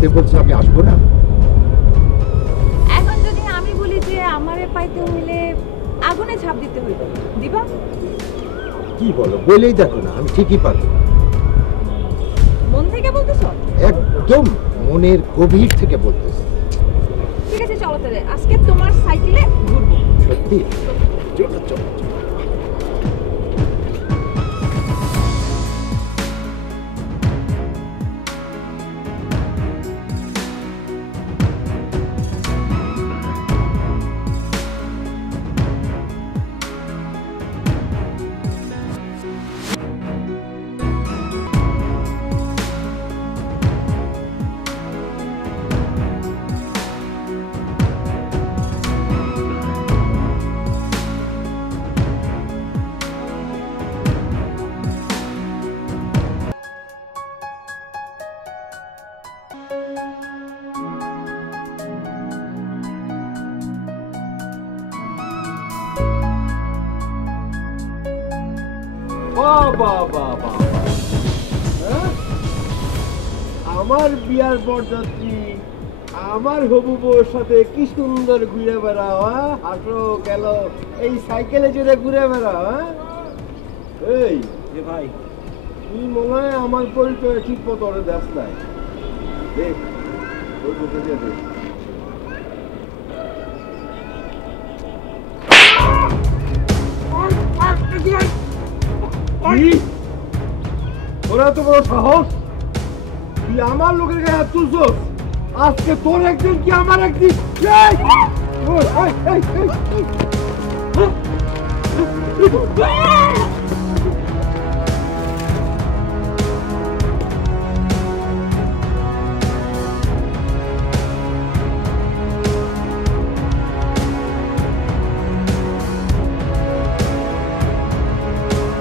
আসতে বলছো, আমি আসবো না? এখন যদি আমি বলি যে আমারে পাইতে হইলে আগুনে ঝাঁপ দিতে হইবে, দিবা? কি বলো, বলেই দেখো না, আমি ঠিকই পারবো। মন থেকে বলতেছো? একদম মনের গভীর থেকে বলতেছি। ঠিক আছে, চলো তাহলে আজকে তোমার সাইকেলে ঘুরবো। সত্যি? চলো চলো। আমার বিয়ার বরযাত্রী আমার হবু বউর সাথে কি সুন্দর ঘুরে বেড়াও, হাসো গেল এই সাইকেলে চড়ে ঘুরে বেড়াও। এই যে ভাই, তুই মনে হয় আমার পরিচয় ঠিক মতো ওরে দেখ নাই। দেখ ওই বুকে দিয়ে দেখ। ওরা তো বড় সাহস, তুই আমার লোকের গায়ে হাত তুলছস। আজকে তোর একদিন কি আমার একদিন।